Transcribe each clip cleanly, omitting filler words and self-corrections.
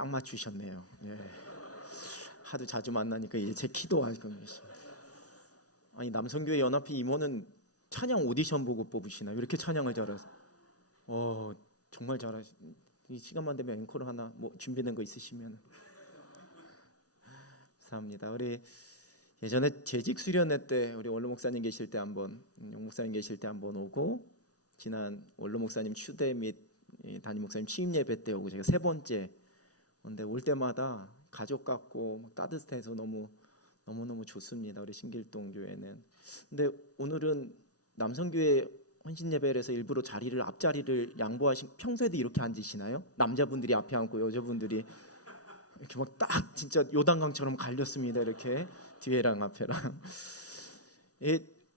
딱 맞추셨네요. 예. 하도 자주 만나니까 이제 제 키도 알고 계십니다. 아니 남성교회 연합회 임원은 찬양 오디션 보고 뽑으시나요? 이렇게 찬양을 잘하세요. 정말 잘하시. 이 시간만 되면 앵콜 하나 뭐 준비된 거 있으시면 감사합니다. 우리 예전에 재직 수련회 때 우리 원로 목사님 계실 때 한번 용 목사님 계실 때 한번 오고 지난 원로 목사님 추대 및 담임 목사님 취임 예배 때 오고 제가 세 번째. 근데 올 때마다 가족 같고 따뜻해서 너무 좋습니다. 우리 신길동 교회는. 근데 오늘은 남성교회 헌신 예배에서 일부러 자리를 앞자리를 양보하신. 평소에도 이렇게 앉으시나요? 남자분들이 앞에 앉고 여자분들이 이렇게 막 딱 진짜 요단강처럼 갈렸습니다. 이렇게 뒤에랑 앞에랑.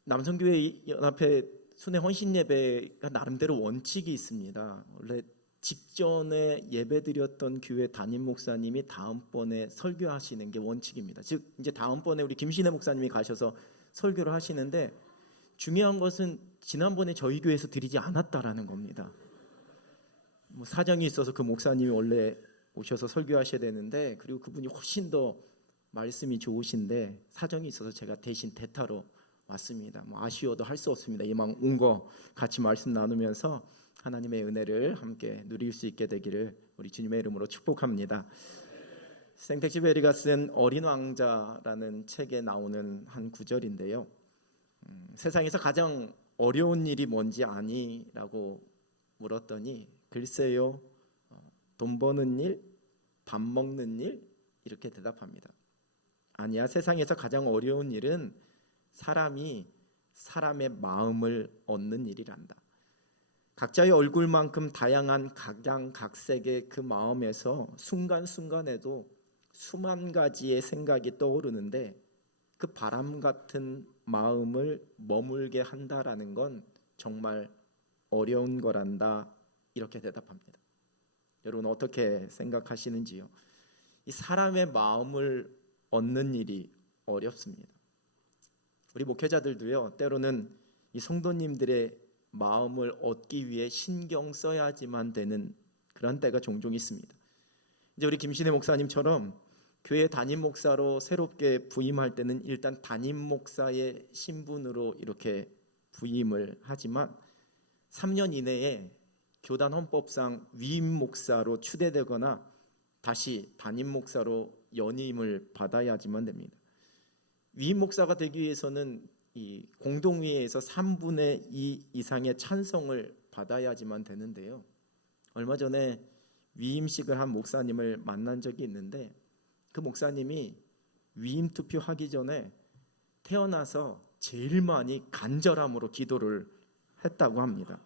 남성교회 연합회 순회 헌신 예배가 나름대로 원칙이 있습니다. 원래 직전에 예배드렸던 교회 담임 목사님이 다음번에 설교하시는 게 원칙입니다. 즉 이제 다음번에 우리 김신혜 목사님이 가셔서 설교를 하시는데 중요한 것은 지난번에 저희 교회에서 드리지 않았다라는 겁니다. 뭐 사정이 있어서 그 목사님이 원래 오셔서 설교하셔야 되는데 그리고 그분이 훨씬 더 말씀이 좋으신데 사정이 있어서 제가 대신 대타로 왔습니다. 뭐 아쉬워도 할 수 없습니다. 이왕 온 거 같이 말씀 나누면서 하나님의 은혜를 함께 누릴 수 있게 되기를 우리 주님의 이름으로 축복합니다. 생텍쥐베리가 쓴 어린 왕자라는 책에 나오는 한 구절인데요. 세상에서 가장 어려운 일이 뭔지 아니? 라고 물었더니 글쎄요, 돈 버는 일, 밥 먹는 일 이렇게 대답합니다. 아니야, 세상에서 가장 어려운 일은 사람이 사람의 마음을 얻는 일이란다. 각자의 얼굴만큼 다양한 각양각색의 그 마음에서 순간순간에도 수만 가지의 생각이 떠오르는데 그 바람 같은 마음을 머물게 한다라는 건 정말 어려운 거란다. 이렇게 대답합니다. 여러분 어떻게 생각하시는지요? 이 사람의 마음을 얻는 일이 어렵습니다. 우리 목회자들도요, 때로는 이 성도님들의 마음을 얻기 위해 신경 써야지만 되는 그런 때가 종종 있습니다. 이제 우리 김신혜 목사님처럼 교회 담임 목사로 새롭게 부임할 때는 일단 담임 목사의 신분으로 이렇게 부임을 하지만 3년 이내에 교단 헌법상 위임 목사로 추대되거나 다시 담임 목사로 연임을 받아야지만 됩니다. 위임 목사가 되기 위해서는 이 공동회의에서 3분의 2 이상의 찬성을 받아야지만 되는데요. 얼마 전에 위임식을 한 목사님을 만난 적이 있는데 그 목사님이 위임 투표하기 전에 태어나서 제일 많이 간절함으로 기도를 했다고 합니다.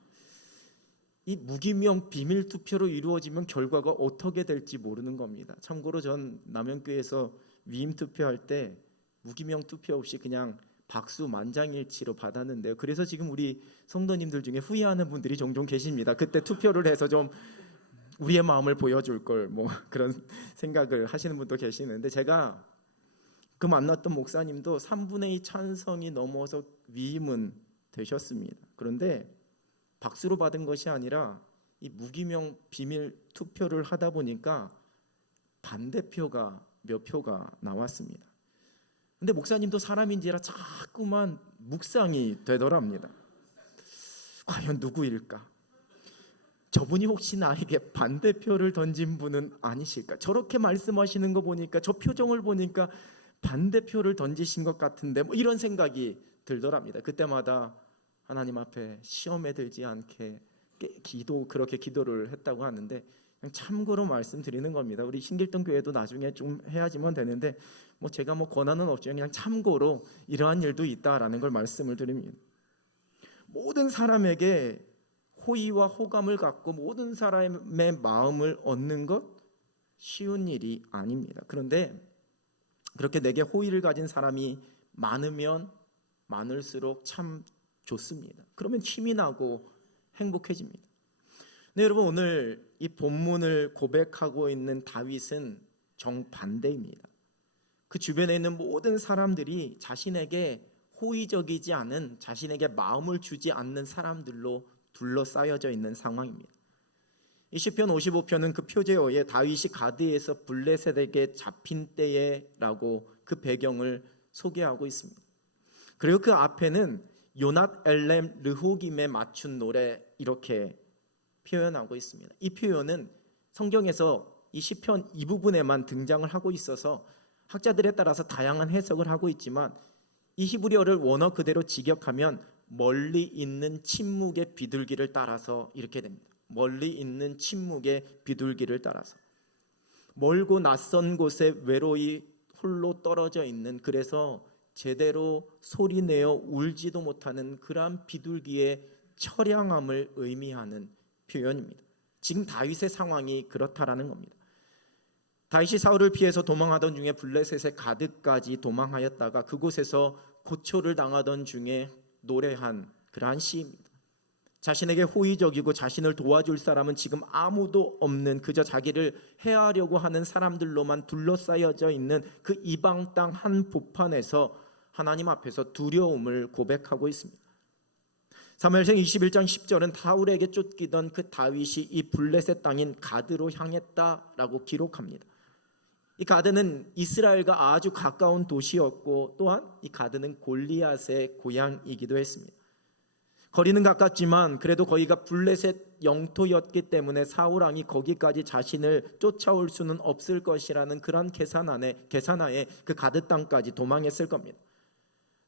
이 무기명 비밀 투표로 이루어지면 결과가 어떻게 될지 모르는 겁니다. 참고로 전 남영교회에서 위임 투표할 때 무기명 투표 없이 그냥 박수 만장일치로 받았는데요. 그래서 지금 우리 성도님들 중에 후회하는 분들이 종종 계십니다. 그때 투표를 해서 좀 우리의 마음을 보여줄 걸 뭐 그런 생각을 하시는 분도 계시는데 제가 그 만났던 목사님도 3분의 2 찬성이 넘어서 위임은 되셨습니다. 그런데 박수로 받은 것이 아니라 이 무기명 비밀 투표를 하다 보니까 반대표가 몇 표가 나왔습니다. 근데 목사님도 사람인지라 자꾸만 묵상이 되더랍니다. 과연 누구일까? 저분이 혹시 나에게 반대표를 던진 분은 아니실까? 저렇게 말씀하시는 거 보니까 저 표정을 보니까 반대표를 던지신 것 같은데 뭐 이런 생각이 들더랍니다. 그때마다 하나님 앞에 시험에 들지 않게 그렇게 기도를 했다고 하는데 그냥 참고로 말씀드리는 겁니다. 우리 신길동 교회도 나중에 좀 해야지만 되는데 뭐 제가 뭐 권한은 없지만 그냥 참고로 이러한 일도 있다라는 걸 말씀을 드립니다. 모든 사람에게 호의와 호감을 갖고 모든 사람의 마음을 얻는 것 쉬운 일이 아닙니다. 그런데 그렇게 내게 호의를 가진 사람이 많으면 많을수록 참 좋습니다. 그러면 힘이 나고 행복해집니다. 네, 여러분 오늘 이 본문을 고백하고 있는 다윗은 정반대입니다. 그 주변에 있는 모든 사람들이 자신에게 호의적이지 않은, 자신에게 마음을 주지 않는 사람들로 둘러싸여져 있는 상황입니다. 이 시편 55편은 그 표제어에 다윗이 가드에서 블레셋에게 잡힌 때에라고 그 배경을 소개하고 있습니다. 그리고 그 앞에는 요낫 엘렘 르호김에 맞춘 노래 이렇게 표현하고 있습니다. 이 표현은 성경에서 이 시편 이 부분에만 등장을 하고 있어서 학자들에 따라서 다양한 해석을 하고 있지만 이 히브리어를 원어 그대로 직역하면 멀리 있는 침묵의 비둘기를 따라서 이렇게 됩니다. 멀리 있는 침묵의 비둘기를 따라서 멀고 낯선 곳에 외로이 홀로 떨어져 있는, 그래서 제대로 소리내어 울지도 못하는 그러한 비둘기의 처량함을 의미하는 표현입니다. 지금 다윗의 상황이 그렇다라는 겁니다. 다윗이 사울을 피해서 도망하던 중에 블레셋의 가드까지 도망하였다가 그곳에서 고초를 당하던 중에 노래한 그러한 시입니다. 자신에게 호의적이고 자신을 도와줄 사람은 지금 아무도 없는, 그저 자기를 해하려고 하는 사람들로만 둘러싸여져 있는 그 이방 땅 한 보판에서 하나님 앞에서 두려움을 고백하고 있습니다. 사무엘상 21장 10절은 사울에게 쫓기던 그 다윗이 이 블레셋 땅인 가드로 향했다라고 기록합니다. 이 가드는 이스라엘과 아주 가까운 도시였고 또한 이 가드는 골리앗의 고향이기도 했습니다. 거리는 가깝지만 그래도 거기가 블레셋 영토였기 때문에 사울 왕이 거기까지 자신을 쫓아올 수는 없을 것이라는 그런 계산하에 그 가드 땅까지 도망했을 겁니다.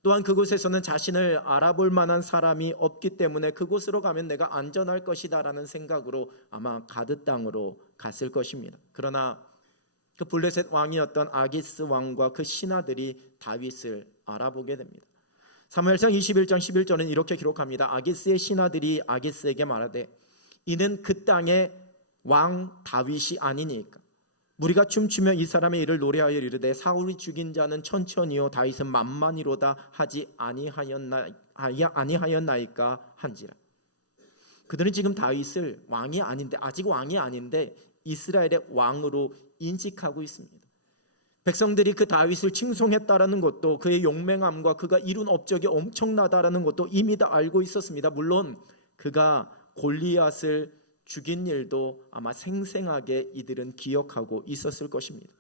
또한 그곳에서는 자신을 알아볼 만한 사람이 없기 때문에 그곳으로 가면 내가 안전할 것이다라는 생각으로 아마 가드 땅으로 갔을 것입니다. 그러나 그 블레셋 왕이었던 아기스 왕과 그 신하들이 다윗을 알아보게 됩니다. 사무엘상 21장 11절은 이렇게 기록합니다. 아기스의 신하들이 아기스에게 말하되 이는 그 땅의 왕 다윗이 아니니까 우리가 춤추며 이 사람의 일을 노래하여 이르되 사울이 죽인 자는 천천히요 다윗은 만만이로다 하지 아니하였나이까 한지라. 그들은 지금 다윗을 왕이 아닌데, 아직 왕이 아닌데 이스라엘의 왕으로 인식하고 있습니다. 백성들이 그 다윗을 칭송했다라는 것도, 그의 용맹함과 그가 이룬 업적이 엄청나다라는 것도 이미 다 알고 있었습니다. 물론 그가 골리앗을 죽인 일도 아마 생생하게 이들은 기억하고 있었을 것입니다.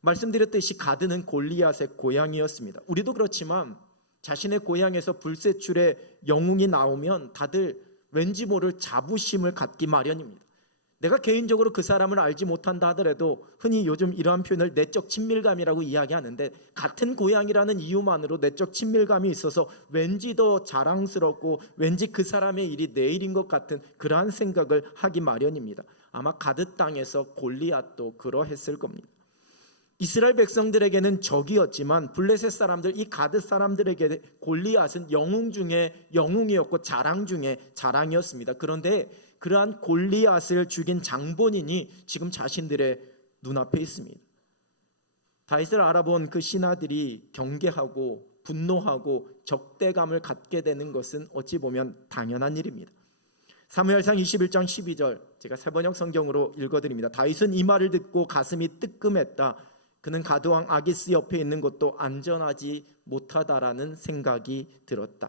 말씀드렸듯이 가드는 골리앗의 고향이었습니다. 우리도 그렇지만 자신의 고향에서 불세출의 영웅이 나오면 다들 왠지 모를 자부심을 갖기 마련입니다. 내가 개인적으로 그 사람을 알지 못한다 하더라도 흔히 요즘 이러한 표현을 내적 친밀감이라고 이야기하는데, 같은 고향이라는 이유만으로 내적 친밀감이 있어서 왠지 더 자랑스럽고 왠지 그 사람의 일이 내 일인 것 같은 그러한 생각을 하기 마련입니다. 아마 가드 땅에서 골리앗도 그러했을 겁니다. 이스라엘 백성들에게는 적이었지만 블레셋 사람들, 이 가드 사람들에게 골리앗은 영웅 중에 영웅이었고 자랑 중에 자랑이었습니다. 그런데 그러한 골리앗을 죽인 장본인이 지금 자신들의 눈앞에 있습니다. 다윗을 알아본 그 신하들이 경계하고 분노하고 적대감을 갖게 되는 것은 어찌 보면 당연한 일입니다. 사무엘상 21장 12절 제가 세번역 성경으로 읽어드립니다. 다윗은 이 말을 듣고 가슴이 뜨끔했다. 그는 가드왕 아기스 옆에 있는 것도 안전하지 못하다라는 생각이 들었다.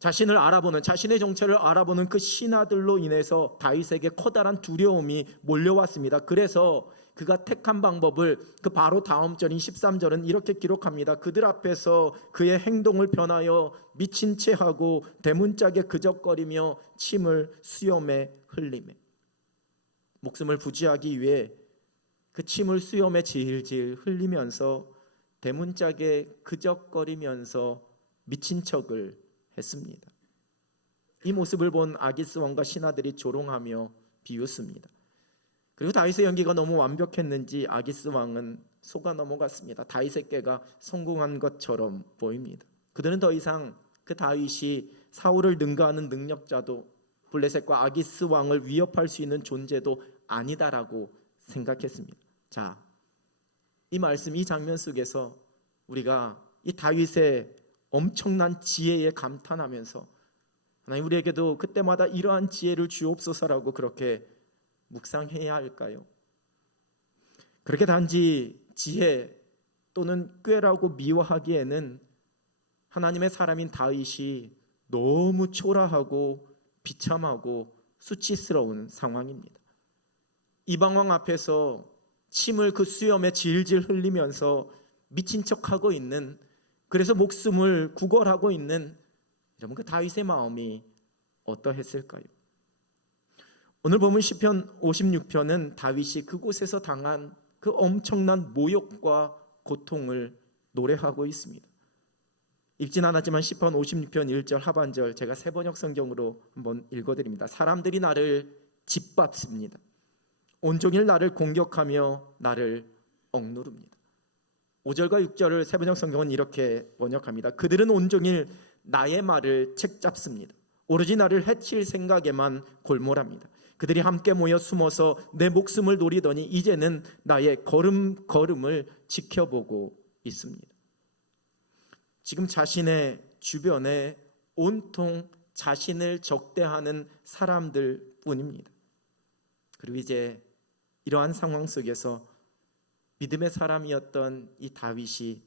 자신을 알아보는, 자신의 정체를 알아보는 그 신하들로 인해서 다윗에게 커다란 두려움이 몰려왔습니다. 그래서 그가 택한 방법을 그 바로 다음 절인 13절은 이렇게 기록합니다. 그들 앞에서 그의 행동을 변하여 미친 채 하고 대문짝에 그적거리며 침을 수염에 흘리매. 목숨을 부지하기 위해 그 침을 수염에 질질 흘리면서 대문짝에 그적거리면서 미친 척을 했습니다. 이 모습을 본 아기스 왕과 신하들이 조롱하며 비웃습니다. 그리고 다윗의 연기가 너무 완벽했는지 아기스 왕은 속아 넘어갔습니다. 다윗의 꾀가 성공한 것처럼 보입니다. 그들은 더 이상 그 다윗이 사울을 능가하는 능력자도 블레셋과 아기스 왕을 위협할 수 있는 존재도 아니다라고 생각했습니다. 자, 이 말씀, 이 장면 속에서 우리가 이 다윗의 엄청난 지혜에 감탄하면서 하나님 우리에게도 그때마다 이러한 지혜를 주옵소서라고 그렇게 묵상해야 할까요? 그렇게 단지 지혜 또는 꾀라고 미워하기에는 하나님의 사람인 다윗이 너무 초라하고 비참하고 수치스러운 상황입니다. 이방왕 앞에서 침을 그 수염에 질질 흘리면서 미친 척하고 있는, 그래서 목숨을 구걸하고 있는 여러분, 그 다윗의 마음이 어떠했을까요? 오늘 보면 시편 56편은 다윗이 그곳에서 당한 그 엄청난 모욕과 고통을 노래하고 있습니다. 읽진 않았지만 시편 56편 1절 하반절 제가 새번역 성경으로 한번 읽어드립니다. 사람들이 나를 짓밟습니다. 온종일 나를 공격하며 나를 억누릅니다. 5절과 6절을 새번역 성경은 이렇게 번역합니다. 그들은 온종일 나의 말을 책잡습니다. 오로지 나를 해칠 생각에만 골몰합니다. 그들이 함께 모여 숨어서 내 목숨을 노리더니 이제는 나의 걸음을 지켜보고 있습니다. 지금 자신의 주변에 온통 자신을 적대하는 사람들 뿐입니다. 그리고 이제 이러한 상황 속에서 믿음의 사람이었던 이 다윗이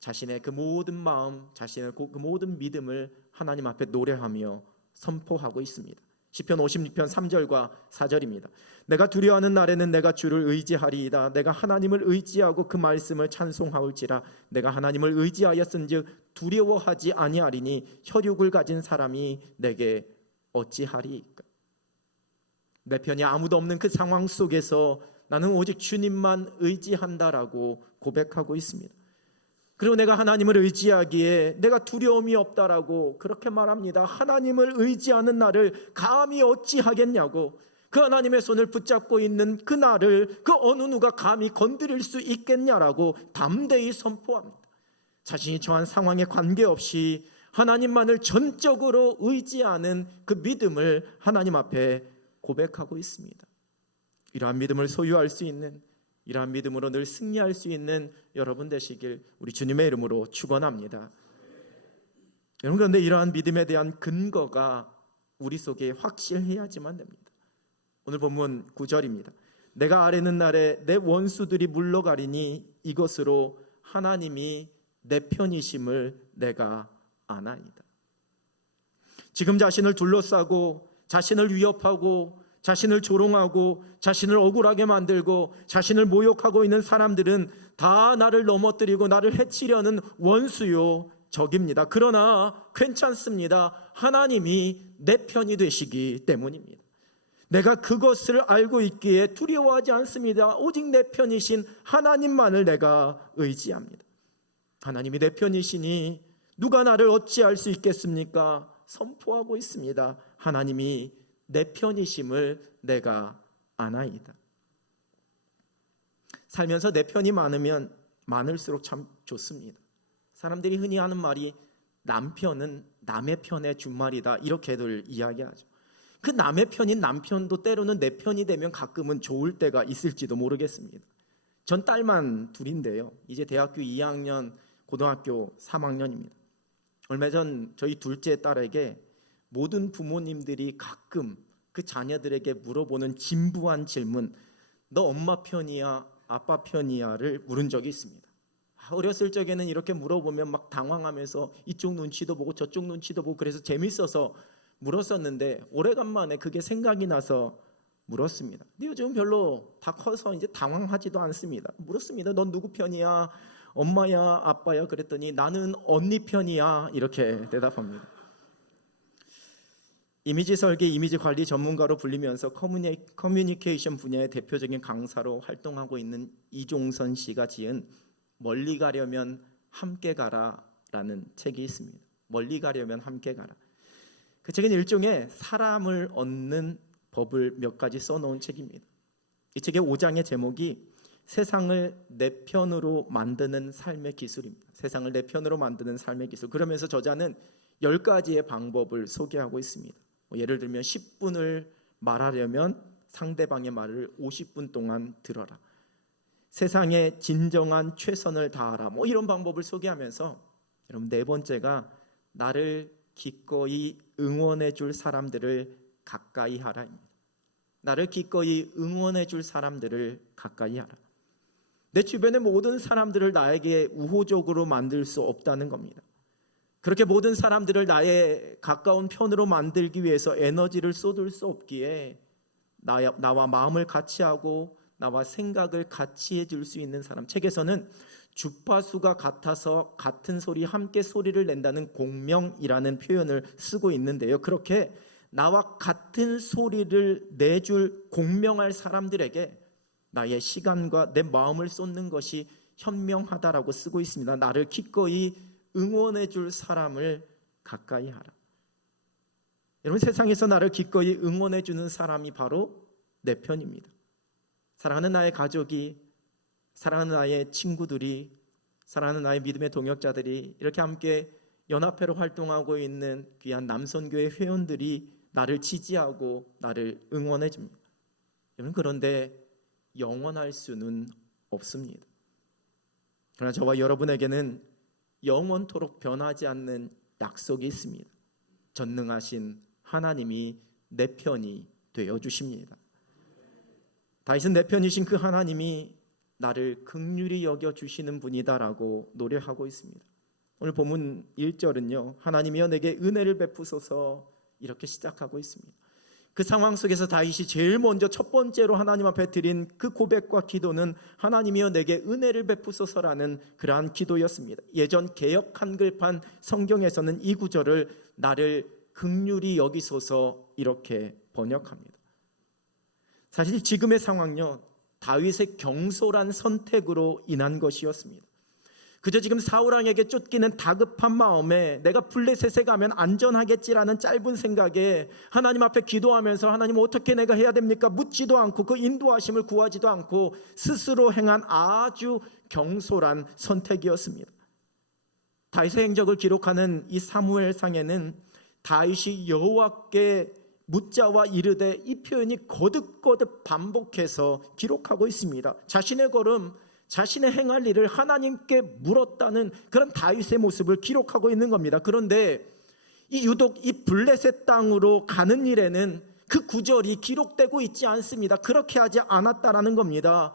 자신의 그 모든 마음, 자신의 그 모든 믿음을 하나님 앞에 노래하며 선포하고 있습니다. 시편 56편 3절과 4절입니다. 내가 두려워하는 날에는 내가 주를 의지하리이다. 내가 하나님을 의지하고 그 말씀을 찬송하올지라. 내가 하나님을 의지하였은즉 두려워하지 아니하리니 혈육을 가진 사람이 내게 어찌하리이까. 내 편이 아무도 없는 그 상황 속에서 나는 오직 주님만 의지한다라고 고백하고 있습니다. 그리고 내가 하나님을 의지하기에 내가 두려움이 없다라고 그렇게 말합니다. 하나님을 의지하는 나를 감히 어찌하겠냐고, 그 하나님의 손을 붙잡고 있는 그 나를 그 어느 누가 감히 건드릴 수 있겠냐라고 담대히 선포합니다. 자신이 처한 상황에 관계없이 하나님만을 전적으로 의지하는 그 믿음을 하나님 앞에 고백하고 있습니다. 이러한 믿음을 소유할 수 있는, 이러한 믿음으로 늘 승리할 수 있는 여러분 되시길 우리 주님의 이름으로 축원합니다. 여러분, 그런데 이러한 믿음에 대한 근거가 우리 속에 확실해야지만 됩니다. 오늘 본문 9절입니다. 내가 아뢰는 날에 내 원수들이 물러가리니 이것으로 하나님이 내 편이심을 내가 아나이다. 지금 자신을 둘러싸고 자신을 위협하고 자신을 조롱하고 자신을 억울하게 만들고 자신을 모욕하고 있는 사람들은 다 나를 넘어뜨리고 나를 해치려는 원수요 적입니다. 그러나 괜찮습니다. 하나님이 내 편이 되시기 때문입니다. 내가 그것을 알고 있기에 두려워하지 않습니다. 오직 내 편이신 하나님만을 내가 의지합니다. 하나님이 내 편이시니 누가 나를 어찌할 수 있겠습니까? 선포하고 있습니다. 하나님이 내 편이심을 내가 아나이다. 살면서 내 편이 많으면 많을수록 참 좋습니다. 사람들이 흔히 하는 말이 남편은 남의 편의 준말이다, 이렇게들 이야기하죠. 그 남의 편인 남편도 때로는 내 편이 되면 가끔은 좋을 때가 있을지도 모르겠습니다. 전 딸만 둘인데요, 이제 대학교 2학년, 고등학교 3학년입니다. 얼마 전 저희 둘째 딸에게 모든 부모님들이 가끔 그 자녀들에게 물어보는 진부한 질문, 너 엄마 편이야 아빠 편이야를 물은 적이 있습니다. 어렸을 적에는 이렇게 물어보면 막 당황하면서 이쪽 눈치도 보고 저쪽 눈치도 보고 그래서 재밌어서 물었었는데 오래간만에 그게 생각이 나서 물었습니다. 근데 요즘은 별로 다 커서 이제 당황하지도 않습니다. 물었습니다. 넌 누구 편이야? 엄마야 아빠야? 그랬더니 나는 언니 편이야, 이렇게 대답합니다. 이미지 설계, 이미지 관리 전문가로 불리면서 커뮤니케이션 분야의 대표적인 강사로 활동하고 있는 이종선 씨가 지은 멀리 가려면 함께 가라라는 책이 있습니다. 멀리 가려면 함께 가라. 그 책은 일종의 사람을 얻는 법을 몇 가지 써놓은 책입니다. 이 책의 5장의 제목이 세상을 내 편으로 만드는 삶의 기술입니다. 세상을 내 편으로 만드는 삶의 기술. 그러면서 저자는 10가지의 방법을 소개하고 있습니다. 예를 들면 10분을 말하려면 상대방의 말을 50분 동안 들어라. 세상에 진정한 최선을 다하라. 이런 방법을 소개하면서 여러분, 네 번째가 나를 기꺼이 응원해 줄 사람들을 가까이 하라입니다. 나를 기꺼이 응원해 줄 사람들을 가까이 하라. 내 주변의 모든 사람들을 나에게 우호적으로 만들 수 없다는 겁니다. 그렇게 모든 사람들을 나의 가까운 편으로 만들기 위해서 에너지를 쏟을 수 없기에 나와 마음을 같이 하고 나와 생각을 같이 해줄 수 있는 사람. 책에서는 주파수가 같아서 같은 소리 함께 소리를 낸다는 공명이라는 표현을 쓰고 있는데요. 그렇게 나와 같은 소리를 내줄 공명할 사람들에게 나의 시간과 내 마음을 쏟는 것이 현명하다라고 쓰고 있습니다. 나를 기꺼이 응원해 줄 사람을 가까이 하라. 여러분, 세상에서 나를 기꺼이 응원해 주는 사람이 바로 내 편입니다. 사랑하는 나의 가족이, 사랑하는 나의 친구들이, 사랑하는 나의 믿음의 동역자들이, 이렇게 함께 연합회로 활동하고 있는 귀한 남선교회 회원들이 나를 지지하고 나를 응원해 줍니다. 여러분, 그런데 영원할 수는 없습니다. 그러나 저와 여러분에게는 영원토록 변하지 않는 약속이 있습니다. 전능하신 하나님이 내 편이 되어 주십니다. 다윗은 내 편이신 그 하나님이 나를 긍휼히 여겨 주시는 분이다라고 노래하고 있습니다. 오늘 본문 1절은요, 하나님이여 내게 은혜를 베푸소서, 이렇게 시작하고 있습니다. 그 상황 속에서 다윗이 제일 먼저 첫 번째로 하나님 앞에 드린 그 고백과 기도는 하나님이여 내게 은혜를 베푸소서라는 그러한 기도였습니다. 예전 개역 한글판 성경에서는 이 구절을 나를 긍휼히 여기소서 이렇게 번역합니다. 사실 지금의 상황요, 다윗의 경솔한 선택으로 인한 것이었습니다. 그저 지금 사울 왕에게 쫓기는 다급한 마음에 내가 블레셋에 가면 안전하겠지라는 짧은 생각에 하나님 앞에 기도하면서 하나님 어떻게 내가 해야 됩니까? 묻지도 않고 그 인도하심을 구하지도 않고 스스로 행한 아주 경솔한 선택이었습니다. 다윗의 행적을 기록하는 이 사무엘상에는 다윗이 여호와께 묻자와 이르되, 이 표현이 거듭거듭 반복해서 기록하고 있습니다. 자신의 걸음, 자신의 행할 일을 하나님께 물었다는 그런 다윗의 모습을 기록하고 있는 겁니다. 그런데 이 유독 이 블레셋 땅으로 가는 일에는 그 구절이 기록되고 있지 않습니다. 그렇게 하지 않았다라는 겁니다.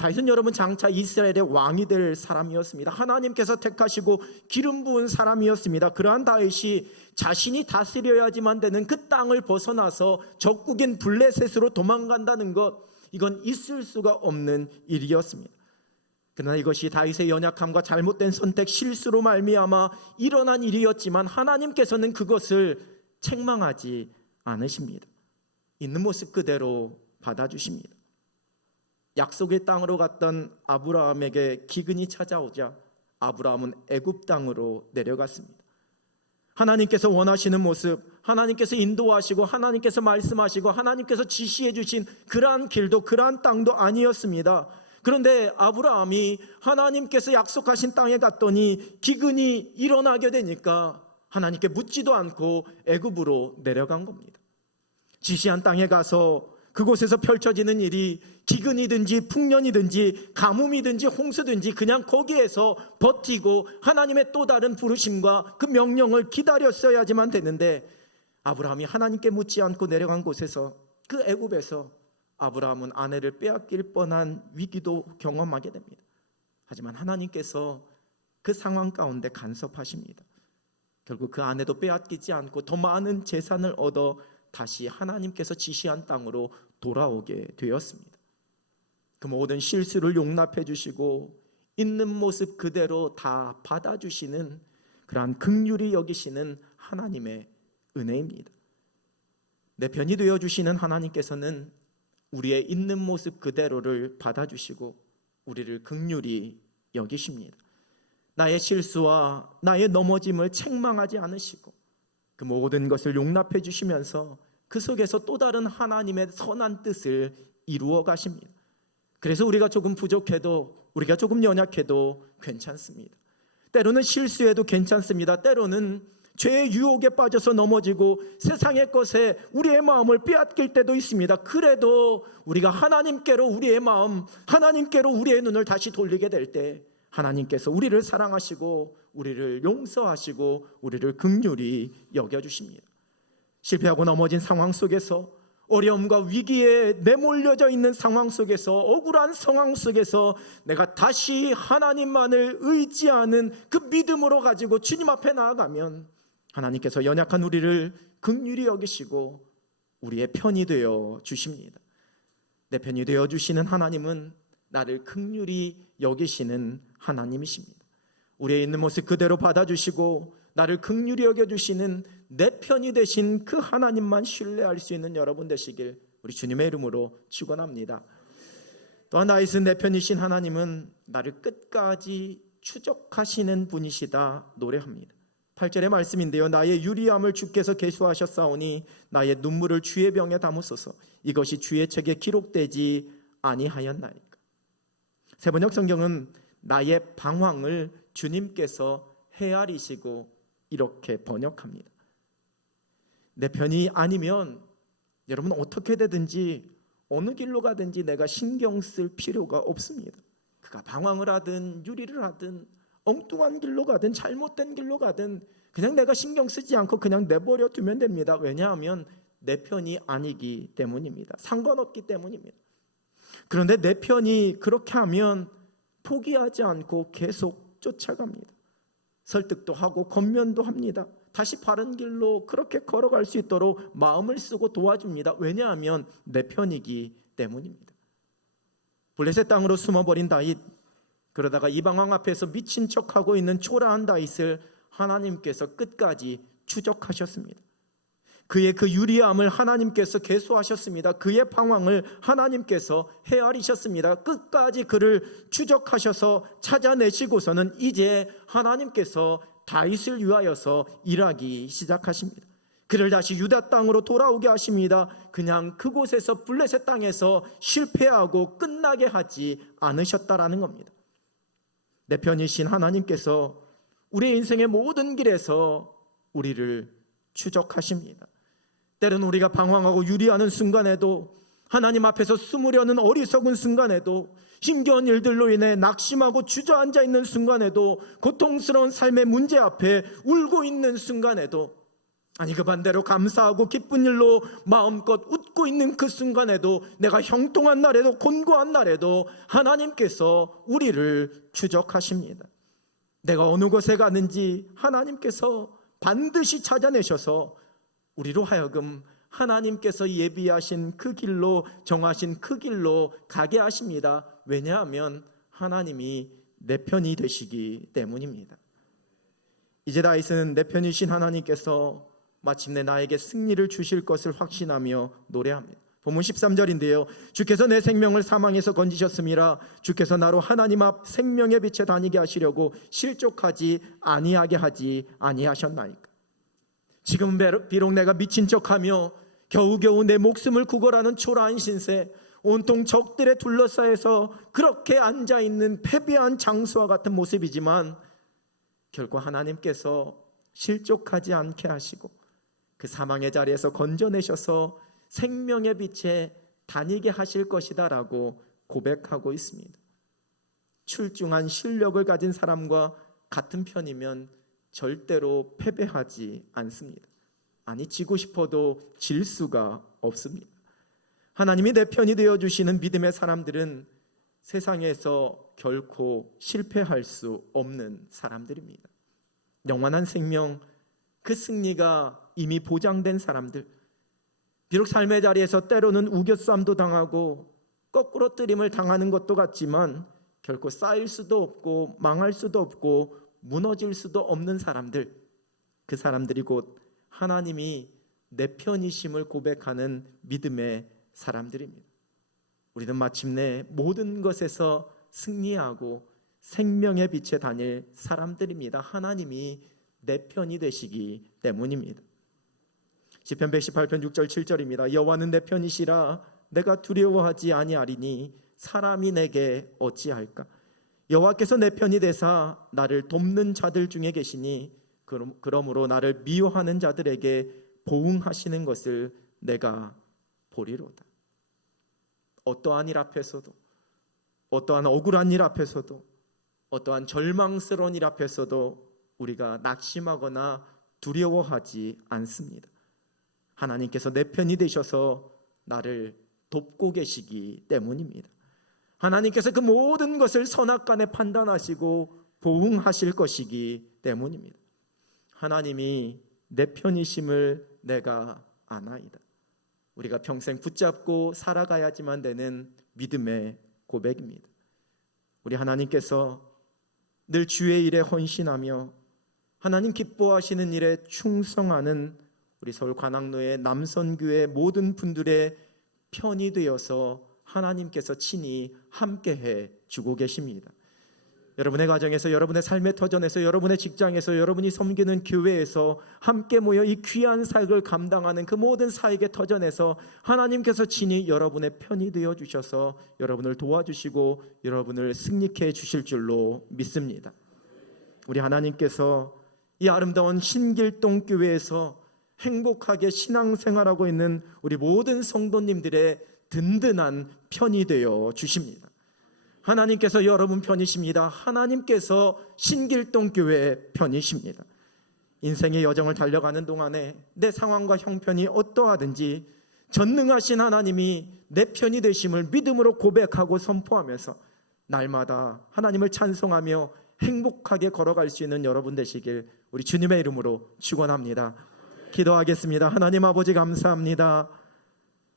다윗은 여러분 장차 이스라엘의 왕이 될 사람이었습니다. 하나님께서 택하시고 기름 부은 사람이었습니다. 그러한 다윗이 자신이 다스려야지만 되는 그 땅을 벗어나서 적국인 블레셋으로 도망간다는 것, 이건 있을 수가 없는 일이었습니다. 그러나 이것이 다윗의 연약함과 잘못된 선택, 실수로 말미암아 일어난 일이었지만 하나님께서는 그것을 책망하지 않으십니다. 있는 모습 그대로 받아주십니다. 약속의 땅으로 갔던 아브라함에게 기근이 찾아오자 아브라함은 애굽 땅으로 내려갔습니다. 하나님께서 원하시는 모습, 하나님께서 인도하시고 하나님께서 말씀하시고 하나님께서 지시해 주신 그러한 길도 그러한 땅도 아니었습니다. 그런데 아브라함이 하나님께서 약속하신 땅에 갔더니 기근이 일어나게 되니까 하나님께 묻지도 않고 애굽으로 내려간 겁니다. 지시한 땅에 가서 그곳에서 펼쳐지는 일이 기근이든지 풍년이든지 가뭄이든지 홍수든지 그냥 거기에서 버티고 하나님의 또 다른 부르심과 그 명령을 기다렸어야지만 되는데, 아브라함이 하나님께 묻지 않고 내려간 곳에서, 그 애굽에서 아브라함은 아내를 빼앗길 뻔한 위기도 경험하게 됩니다. 하지만 하나님께서 그 상황 가운데 간섭하십니다. 결국 그 아내도 빼앗기지 않고 더 많은 재산을 얻어 다시 하나님께서 지시한 땅으로 돌아오게 되었습니다. 그 모든 실수를 용납해 주시고 있는 모습 그대로 다 받아주시는 그러한 긍휼히 여기시는 하나님의 은혜입니다. 내 편이 되어주시는 하나님께서는 우리의 있는 모습 그대로를 받아주시고 우리를 긍휼히 여기십니다. 나의 실수와 나의 넘어짐을 책망하지 않으시고 그 모든 것을 용납해 주시면서 그 속에서 또 다른 하나님의 선한 뜻을 이루어 가십니다. 그래서 우리가 조금 부족해도, 우리가 조금 연약해도 괜찮습니다. 때로는 실수해도 괜찮습니다. 때로는 죄의 유혹에 빠져서 넘어지고 세상의 것에 우리의 마음을 빼앗길 때도 있습니다. 그래도 우리가 하나님께로 우리의 마음, 하나님께로 우리의 눈을 다시 돌리게 될 때 하나님께서 우리를 사랑하시고 우리를 용서하시고 우리를 긍휼히 여겨주십니다. 실패하고 넘어진 상황 속에서, 어려움과 위기에 내몰려져 있는 상황 속에서, 억울한 상황 속에서 내가 다시 하나님만을 의지하는 그 믿음으로 가지고 주님 앞에 나아가면 하나님께서 연약한 우리를 긍휼히 여기시고 우리의 편이 되어 주십니다. 내 편이 되어 주시는 하나님은 나를 긍휼히 여기시는 하나님이십니다. 우리의 있는 모습 그대로 받아주시고 나를 긍휼히 여겨주시는 내 편이 되신 그 하나님만 신뢰할 수 있는 여러분 되시길 우리 주님의 이름으로 축원합니다. 또한 다윗은 내 편이신 하나님은 나를 끝까지 추적하시는 분이시다 노래합니다. 8절의 말씀인데요, 나의 유리함을 주께서 계수하셨사오니 나의 눈물을 주의 병에 담으소서. 이것이 주의 책에 기록되지 아니하였나이까. 세번역 성경은 나의 방황을 주님께서 헤아리시고 이렇게 번역합니다. 내 편이 아니면 여러분 어떻게 되든지 어느 길로 가든지 내가 신경 쓸 필요가 없습니다. 그가 방황을 하든 유리를 하든 엉뚱한 길로 가든 잘못된 길로 가든 그냥 내가 신경 쓰지 않고 그냥 내버려 두면 됩니다. 왜냐하면 내 편이 아니기 때문입니다. 상관없기 때문입니다. 그런데 내 편이 그렇게 하면 포기하지 않고 계속 쫓아갑니다. 설득도 하고 권면도 합니다. 다시 바른 길로 그렇게 걸어갈 수 있도록 마음을 쓰고 도와줍니다. 왜냐하면 내 편이기 때문입니다. 블레셋 땅으로 숨어버린 다윗, 그러다가 이방왕 앞에서 미친 척하고 있는 초라한 다윗을 하나님께서 끝까지 추적하셨습니다. 그의 그 유리함을 하나님께서 계수하셨습니다. 그의 방황을 하나님께서 헤아리셨습니다. 끝까지 그를 추적하셔서 찾아내시고서는 이제 하나님께서 다윗을 위하여서 일하기 시작하십니다. 그를 다시 유다 땅으로 돌아오게 하십니다. 그냥 그곳에서 블레셋 땅에서 실패하고 끝나게 하지 않으셨다라는 겁니다. 내 편이신 하나님께서 우리의 인생의 모든 길에서 우리를 추적하십니다. 때로는 우리가 방황하고 유리하는 순간에도, 하나님 앞에서 숨으려는 어리석은 순간에도, 힘겨운 일들로 인해 낙심하고 주저앉아 있는 순간에도, 고통스러운 삶의 문제 앞에 울고 있는 순간에도, 아니 그 반대로 감사하고 기쁜 일로 마음껏 웃고 있는 그 순간에도, 내가 형통한 날에도 곤고한 날에도 하나님께서 우리를 추적하십니다. 내가 어느 곳에 가는지 하나님께서 반드시 찾아내셔서 우리로 하여금 하나님께서 예비하신 그 길로, 정하신 그 길로 가게 하십니다. 왜냐하면 하나님이 내 편이 되시기 때문입니다. 이제 다윗은 내 편이신 하나님께서 마침내 나에게 승리를 주실 것을 확신하며 노래합니다. 본문 13절인데요, 주께서 내 생명을 사망에서 건지셨음이라. 주께서 나로 하나님 앞 생명의 빛에 다니게 하시려고 실족하지 아니하게 하지 아니하셨나이까. 지금 비록 내가 미친 척하며 겨우겨우 내 목숨을 구걸하는 초라한 신세, 온통 적들에 둘러싸여서 그렇게 앉아있는 패배한 장수와 같은 모습이지만, 결코 하나님께서 실족하지 않게 하시고 그 사망의 자리에서 건져내셔서 생명의 빛에 다니게 하실 것이다 라고 고백하고 있습니다. 출중한 실력을 가진 사람과 같은 편이면 절대로 패배하지 않습니다. 아니, 지고 싶어도 질 수가 없습니다. 하나님이 내 편이 되어주시는 믿음의 사람들은 세상에서 결코 실패할 수 없는 사람들입니다. 영원한 생명, 그 승리가 이미 보장된 사람들, 비록 삶의 자리에서 때로는 우겨쌈도 당하고 거꾸로 뜨림을 당하는 것도 같지만 결코 쌓일 수도 없고 망할 수도 없고 무너질 수도 없는 사람들, 그 사람들이 곧 하나님이 내 편이심을 고백하는 믿음의 사람들입니다. 우리는 마침내 모든 것에서 승리하고 생명의 빛에 다닐 사람들입니다. 하나님이 내 편이 되시기 때문입니다. 시편 118편 6절 7절입니다. 여호와는 내 편이시라. 내가 두려워하지 아니하리니 사람이 내게 어찌할까. 여호와께서 내 편이 되사 나를 돕는 자들 중에 계시니 그러므로 나를 미워하는 자들에게 보응하시는 것을 내가 보리로다. 어떠한 일 앞에서도, 어떠한 억울한 일 앞에서도, 어떠한 절망스러운 일 앞에서도 우리가 낙심하거나 두려워하지 않습니다. 하나님께서 내 편이 되셔서 나를 돕고 계시기 때문입니다. 하나님께서 그 모든 것을 선악간에 판단하시고 보응하실 것이기 때문입니다. 하나님이 내 편이심을 내가 아나이다. 우리가 평생 붙잡고 살아가야지만 되는 믿음의 고백입니다. 우리 하나님께서 늘 주의 일에 헌신하며 하나님 기뻐하시는 일에 충성하는 우리 서울 관악로의 남선교회 모든 분들의 편이 되어서 하나님께서 친히 함께해 주고 계십니다. 여러분의 가정에서, 여러분의 삶의 터전에서, 여러분의 직장에서, 여러분이 섬기는 교회에서 함께 모여 이 귀한 사역을 감당하는 그 모든 사역의 터전에서 하나님께서 친히 여러분의 편이 되어 주셔서 여러분을 도와주시고 여러분을 승리케 해 주실 줄로 믿습니다. 우리 하나님께서 이 아름다운 신길동 교회에서 행복하게 신앙생활하고 있는 우리 모든 성도님들의 든든한 편이 되어 주십니다. 하나님께서 여러분 편이십니다. 하나님께서 신길동 교회 편이십니다. 인생의 여정을 달려가는 동안에 내 상황과 형편이 어떠하든지 전능하신 하나님이 내 편이 되심을 믿음으로 고백하고 선포하면서 날마다 하나님을 찬송하며 행복하게 걸어갈 수 있는 여러분 되시길 우리 주님의 이름으로 축원합니다. 기도하겠습니다. 하나님 아버지 감사합니다.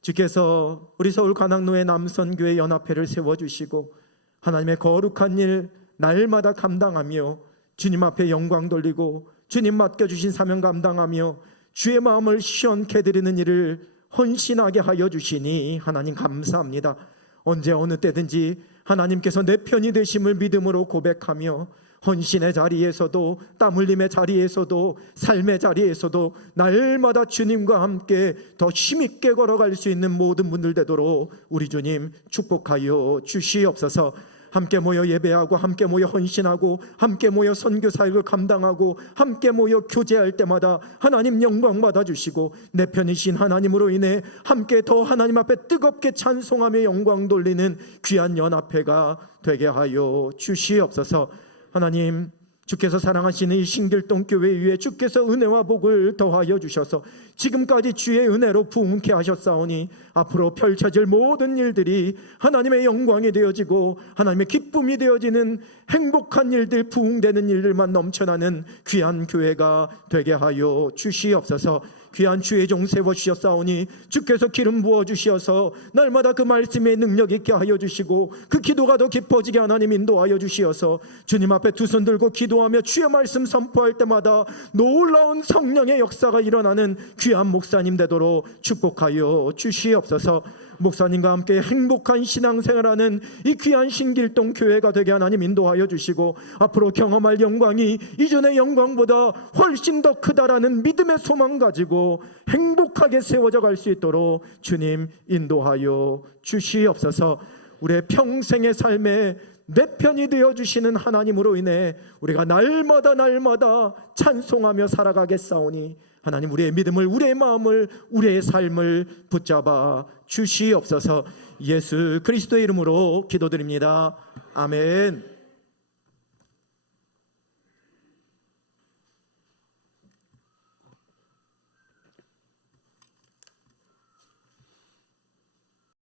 주께서 우리 서울 관악로의 남선교회 연합회를 세워주시고 하나님의 거룩한 일 날마다 감당하며 주님 앞에 영광 돌리고 주님 맡겨주신 사명 감당하며 주의 마음을 시원케 드리는 일을 헌신하게 하여 주시니 하나님 감사합니다. 언제 어느 때든지 하나님께서 내 편이 되심을 믿음으로 고백하며 헌신의 자리에서도 땀 흘림의 자리에서도 삶의 자리에서도 날마다 주님과 함께 더 힘있게 걸어갈 수 있는 모든 분들 되도록 우리 주님 축복하여 주시옵소서. 함께 모여 예배하고 함께 모여 헌신하고 함께 모여 선교 사역을 감당하고 함께 모여 교제할 때마다 하나님 영광 받아주시고 내 편이신 하나님으로 인해 함께 더 하나님 앞에 뜨겁게 찬송하며 영광 돌리는 귀한 연합회가 되게 하여 주시옵소서. 하나님 주께서 사랑하시는 이 신길동 교회 위에 주께서 은혜와 복을 더하여 주셔서 지금까지 주의 은혜로 부흥케 하셨사오니 앞으로 펼쳐질 모든 일들이 하나님의 영광이 되어지고 하나님의 기쁨이 되어지는 행복한 일들, 부흥되는 일들만 넘쳐나는 귀한 교회가 되게 하여 주시옵소서. 귀한 주의 종 세워주셨사오니 주께서 기름 부어주시어서 날마다 그 말씀의 능력 있게 하여 주시고 그 기도가 더 깊어지게 하나님 인도하여 주시어서 주님 앞에 두 손 들고 기도하며 주의 말씀 선포할 때마다 놀라운 성령의 역사가 일어나는 귀한 목사님 되도록 축복하여 주시옵소서. 목사님과 함께 행복한 신앙생활하는 이 귀한 신길동 교회가 되게 하나님 인도하여 주시고 앞으로 경험할 영광이 이전의 영광보다 훨씬 더 크다라는 믿음의 소망 가지고 행복하게 세워져 갈 수 있도록 주님 인도하여 주시옵소서. 우리의 평생의 삶에 내 편이 되어주시는 하나님으로 인해 우리가 날마다 찬송하며 살아가겠사오니 하나님 우리의 믿음을, 우리의 마음을, 우리의 삶을 붙잡아 주시옵소서. 예수 그리스도의 이름으로 기도드립니다. 아멘.